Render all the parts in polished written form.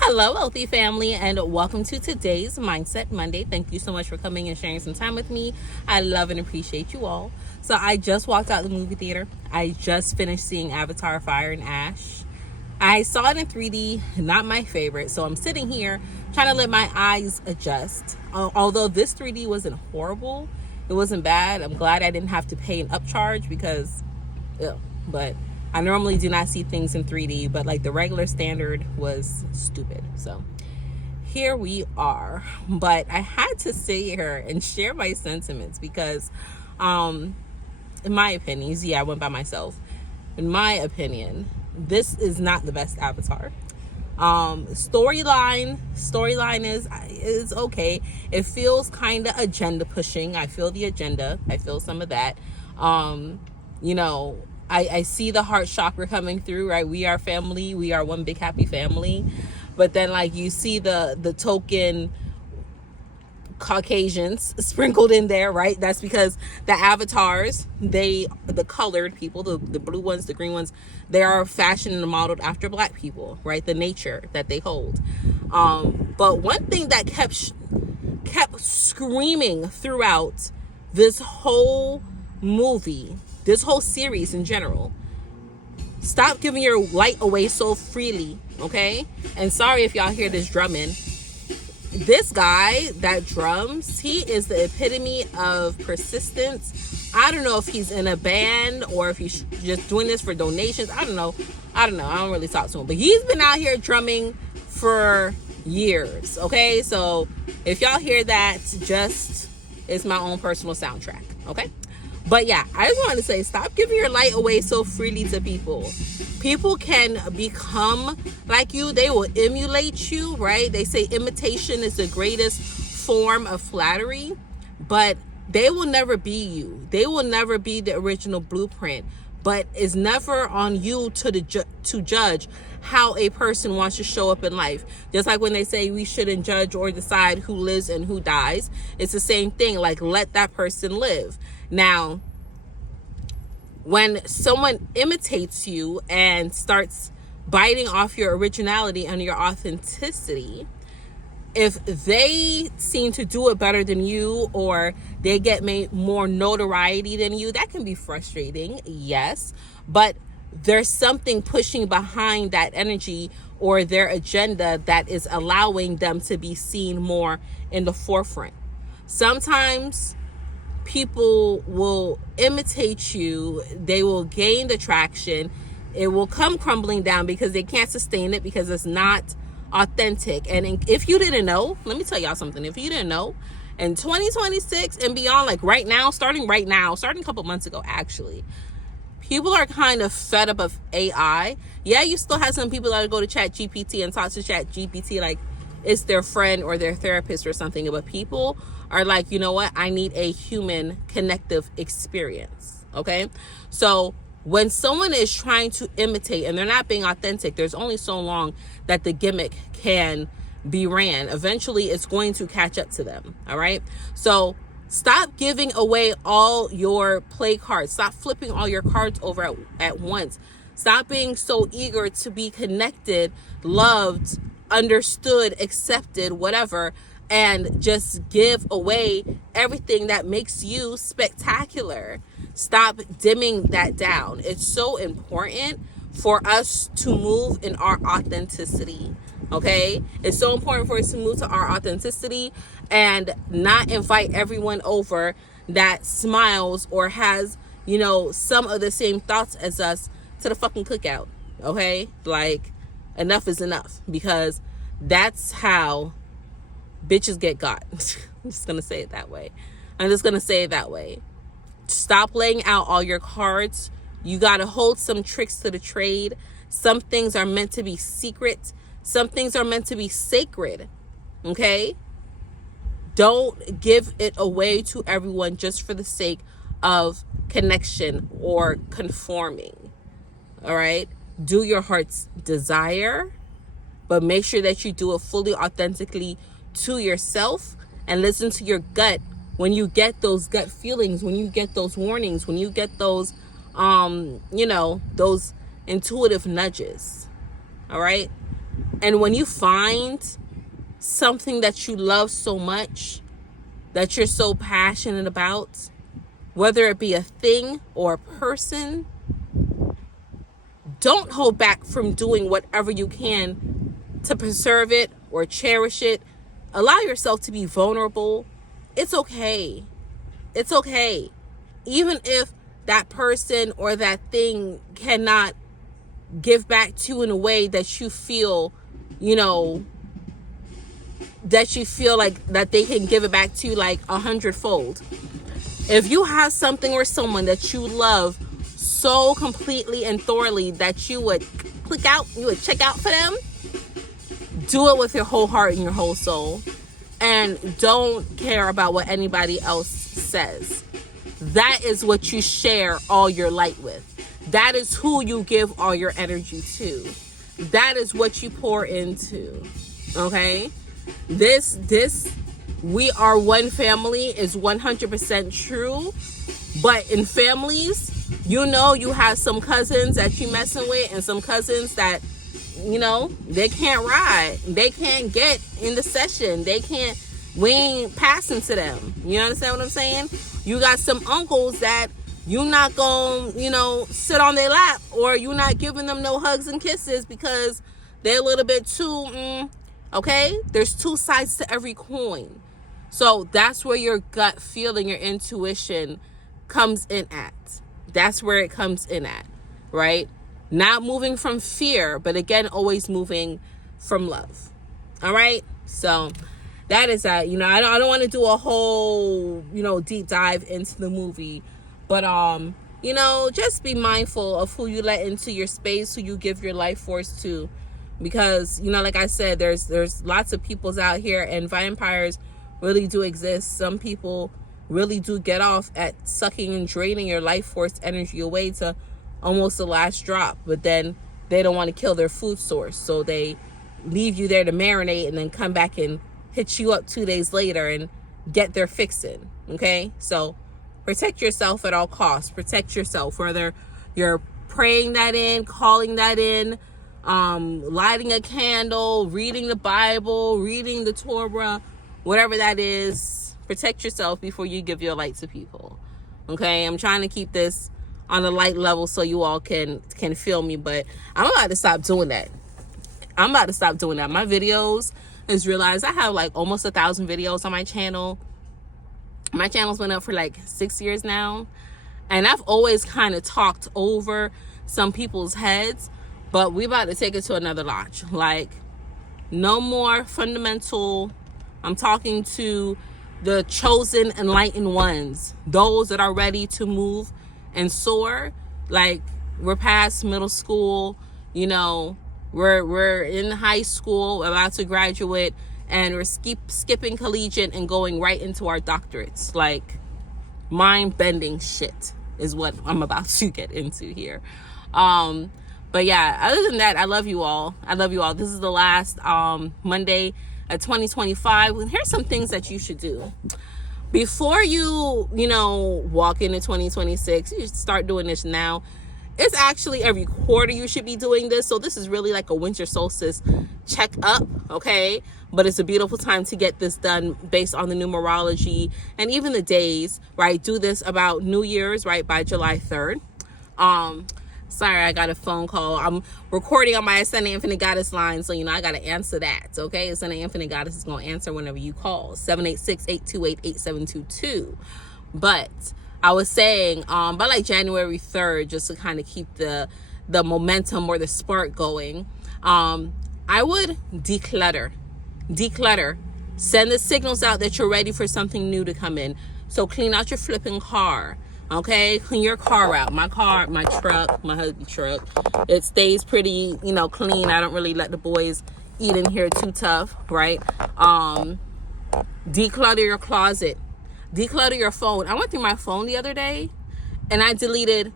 Hello, healthy family, and welcome to today's Mindset Monday. Thank you so much for coming and sharing some time with me. I love and appreciate you all. So I just walked out the movie theater. I just finished seeing Avatar Fire and Ash. I saw it in 3D, not my favorite. So I'm sitting here trying to let my eyes adjust. Although this 3D wasn't horrible, it wasn't bad. I'm glad I didn't have to pay an upcharge because, but I normally do not see things in 3D, but like the regular standard was stupid. So here we are. But I had to sit here and share my sentiments because, in my opinion, I went by myself. In my opinion, this is not the best Avatar. Storyline is okay. It feels kind of agenda pushing. I feel the agenda. I feel some of that. I see the heart chakra coming through, right? We are family. We are one big happy family. But then like you see the token Caucasians sprinkled in there, right? That's because the avatars, the colored people, the blue ones, the green ones, they are fashioned and modeled after black people, right? The nature that they hold. But one thing that kept screaming throughout this whole movie, this whole series in general: stop giving your light away so freely, okay? And sorry if y'all hear this drumming. This guy that drums, he is the epitome of persistence. I don't know if he's in a band or if he's just doing this for donations. I don't know. I don't really talk to him. But he's been out here drumming for years, okay? So if y'all hear that, it's my own personal soundtrack, okay? But yeah, I just wanted to say, stop giving your light away so freely to people. People can become like you. They will emulate you, right? They say imitation is the greatest form of flattery, but they will never be you. They will never be the original blueprint, but it's never on you to judge how a person wants to show up in life. Just like when they say we shouldn't judge or decide who lives and who dies. It's the same thing. Like, let that person live. Now, when someone imitates you and starts biting off your originality and your authenticity, if they seem to do it better than you, or they get more notoriety than you, that can be frustrating, yes. But there's something pushing behind that energy or their agenda that is allowing them to be seen more in the forefront. Sometimes people will imitate you. They will gain the traction. It will come crumbling down because they can't sustain it, because it's not authentic. And if you didn't know, let me tell y'all something. If you didn't know, in 2026 and beyond, like right now, starting a couple months ago, actually, people are kind of fed up of AI. Yeah, you still have some people that go to ChatGPT and talk to ChatGPT like it's their friend or their therapist or something. But people are like, you know what? I need a human connective experience. Okay. So when someone is trying to imitate and they're not being authentic, there's only so long that the gimmick can be ran. Eventually it's going to catch up to them. All right. So stop giving away all your play cards. Stop flipping all your cards over at once. Stop being so eager to be connected, loved, understood, accepted, whatever, and just give away everything that makes you spectacular. Stop dimming that down. It's so important for us to move in our authenticity. Okay? It's so important for us to move to our authenticity and not invite everyone over that smiles or has, some of the same thoughts as us to the fucking cookout. Okay? Like, enough is enough, because that's how bitches get got. I'm just gonna say it that way. Stop laying out all your cards. You gotta hold some tricks to the trade. Some things are meant to be secret. Some things are meant to be sacred, okay? Don't give it away to everyone just for the sake of connection or conforming, all right? Do your heart's desire, but make sure that you do it fully, authentically to yourself, and listen to your gut when you get those gut feelings, when you get those warnings, when you get those, those intuitive nudges, all right? And when you find something that you love so much, that you're so passionate about, whether it be a thing or a person, don't hold back from doing whatever you can to preserve it or cherish it. Allow yourself to be vulnerable. It's okay. It's okay. Even if that person or that thing cannot give back to you in a way that you feel, that you feel like that they can give it back to you like 100-fold. If you have something or someone that you love so completely and thoroughly that you would check out for them, do it with your whole heart and your whole soul. And don't care about what anybody else says. That is what you share all your light with. That is who you give all your energy to. That is what you pour into. Okay? This we are one family is 100% true. But in families, you have some cousins that you messing with and some cousins that, they can't ride. They can't get in the session. We ain't passing to them. You understand what I'm saying? You got some uncles that you not gonna, sit on their lap, or you not giving them no hugs and kisses because they're a little bit too, okay? There's two sides to every coin. So that's where your gut feeling, your intuition comes in at. That's where it comes in at, right? Not moving from fear, but again, always moving from love. All right? So that is that. I don't want to do a whole, deep dive into the movie, but just be mindful of who you let into your space, who you give your life force to, because like I said, there's lots of peoples out here, and vampires really do exist. Some people really do get off at sucking and draining your life force energy away to almost the last drop, but then they don't want to kill their food source, so they leave you there to marinate and then come back and hit you up 2 days later and get their fixin'. Okay? So protect yourself at all costs. Protect yourself, whether you're praying that in, calling that in, lighting a candle, reading the Bible, reading the Torah, whatever that is. Protect yourself before you give your light to people. Okay? I'm trying to keep this on a light level so you all can feel me, but I'm about to stop doing that. My videos is realized I have like almost 1,000 videos on my channel. My channel's been up for like 6 years now, and I've always kind of talked over some people's heads, but we about to take it to another notch. Like, no more fundamental. I'm talking to the chosen enlightened ones, those that are ready to move and soar. Like, we're past middle school, we're in high school, about to graduate, and we're skipping collegiate and going right into our doctorates. Like, mind-bending shit is what I'm about to get into here. But yeah, other than that, I love you all. This is the last Monday of 2025. And here's some things that you should do before you walk into 2026. You should start doing this now. It's actually every quarter you should be doing this. So this is really like a winter solstice check up, okay? But it's a beautiful time to get this done based on the numerology and even the days, right? Do this about New Year's, right, by July 3rd. Sorry, I got a phone call. I'm recording on my Ascendant Infinite Goddess line, so I got to answer that, okay? Ascendant Infinite Goddess is going to answer whenever you call, 786-828-8722. But I was saying, by like January 3rd, just to kind of keep the momentum or the spark going, I would declutter. Send the signals out that you're ready for something new to come in. So clean out your flipping car. Okay, clean your car out. My truck, my husband's truck, it stays pretty, clean. I don't really let the boys eating here too tough, right? Declutter your closet, declutter your phone. I went through my phone the other day and I deleted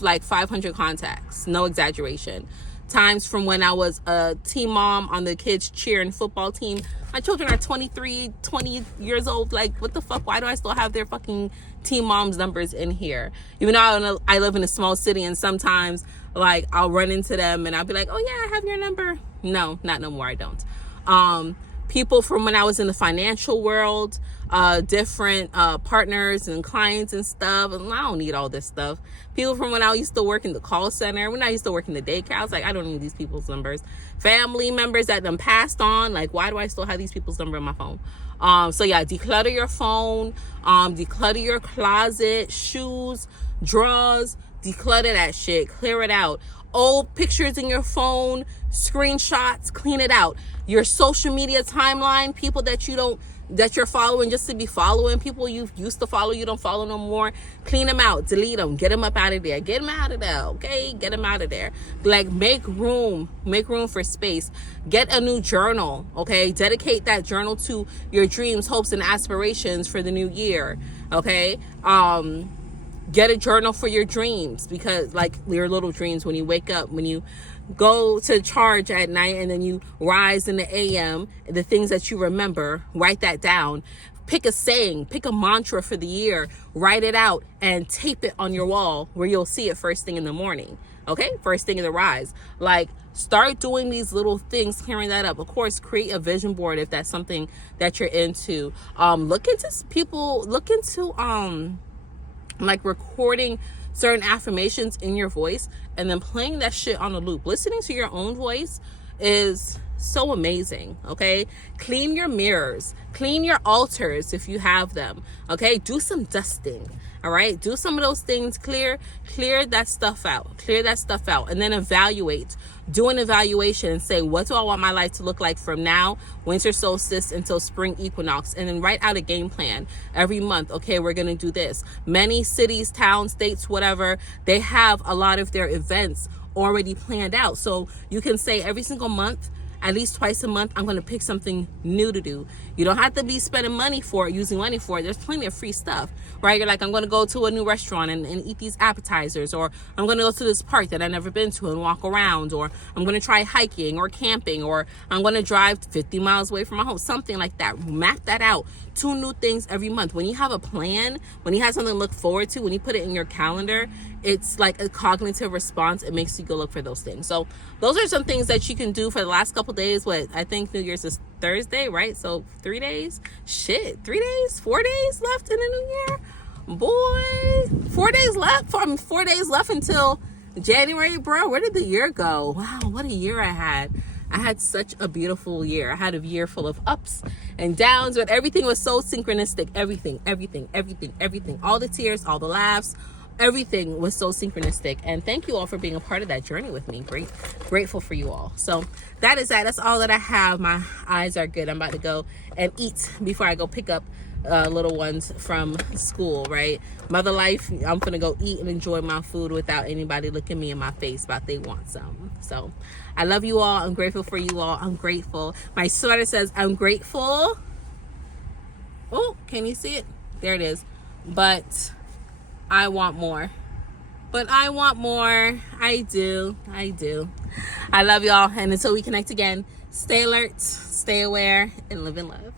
like 500 contacts, no exaggeration. Times from when I was a team mom on the kids cheer and football team. My children are 23, 20 years old. Like, what the fuck? Why do I still have their fucking team mom's numbers in here? Even though I live in a small city, and sometimes like I'll run into them and I'll be like, oh yeah, I have your number. No, not no more. I don't. People from when I was in the financial world, different partners and clients and stuff. And I don't need all this stuff. People from when I used to work in the call center, when I used to work in the daycare, I was like, I don't need these people's numbers. Family members that them passed on, like, why do I still have these people's number in my phone? So yeah, declutter your phone, declutter your closet, shoes, drawers, declutter that shit, clear it out. Old pictures in your phone, screenshots, clean it out. Your social media timeline, people that you're following just to be following, people you used to follow, you don't follow no more, clean them out, delete them, get them up out of there, get them out of there, okay? Get them out of there. Like, make room for space. Get a new journal, okay? Dedicate that journal to your dreams, hopes, and aspirations for the new year, okay? Get a journal for your dreams, because like your little dreams, when you wake up, when you go to charge at night and then you rise in the AM, the things that you remember, write that down. Pick a saying, pick a mantra for the year, write it out and tape it on your wall where you'll see it first thing in the morning. Okay, first thing in the rise. Like, start doing these little things, clearing that up. Of course, create a vision board if that's something that you're into. Look into like recording certain affirmations in your voice and then playing that shit on a loop. Listening to your own voice is so amazing, okay? Clean your mirrors, clean your altars if you have them, okay? Do some dusting, all right? Do some of those things, clear that stuff out, and then evaluate. Do an evaluation and say, what do I want my life to look like from now, winter solstice, until spring equinox? And then write out a game plan every month. Okay, we're going to do this. Many cities, towns, states, whatever, they have a lot of their events already planned out. So you can say every single month, at least twice a month, I'm going to pick something new to do. You don't have to be spending money for it, using money for it. There's plenty of free stuff, right? You're like, I'm going to go to a new restaurant and eat these appetizers, or I'm going to go to this park that I've never been to and walk around, or I'm going to try hiking or camping, or I'm going to drive 50 miles away from my home, something like that. Map that out. 2 new things every month. When you have a plan, when you have something to look forward to, when you put it in your calendar, it's like a cognitive response. It makes you go look for those things. So those are some things that you can do for the last couple days. I think New Year's is Thursday, right? So 3 days, 4 days left in the new year. Boy, 4 days left. 4 days left until January, bro. Where did the year go? Wow, what a year I had. I had such a beautiful year. I had a year full of ups and downs, but everything was so synchronistic. Everything. All the tears, all the laughs, everything was so synchronistic. And thank you all for being a part of that journey with me. Grateful for you all. So that's all that I have. My eyes are good. I'm about to go and eat before I go pick up little ones from school, right? Mother life, I'm gonna go eat and enjoy my food without anybody looking me in my face about they want some. So I love you all. I'm grateful for you all. I'm grateful. My sweater says I'm grateful. Oh, can you see it? There it is. But I want more. I do. I love y'all. And until we connect again, stay alert, stay aware, and live in love.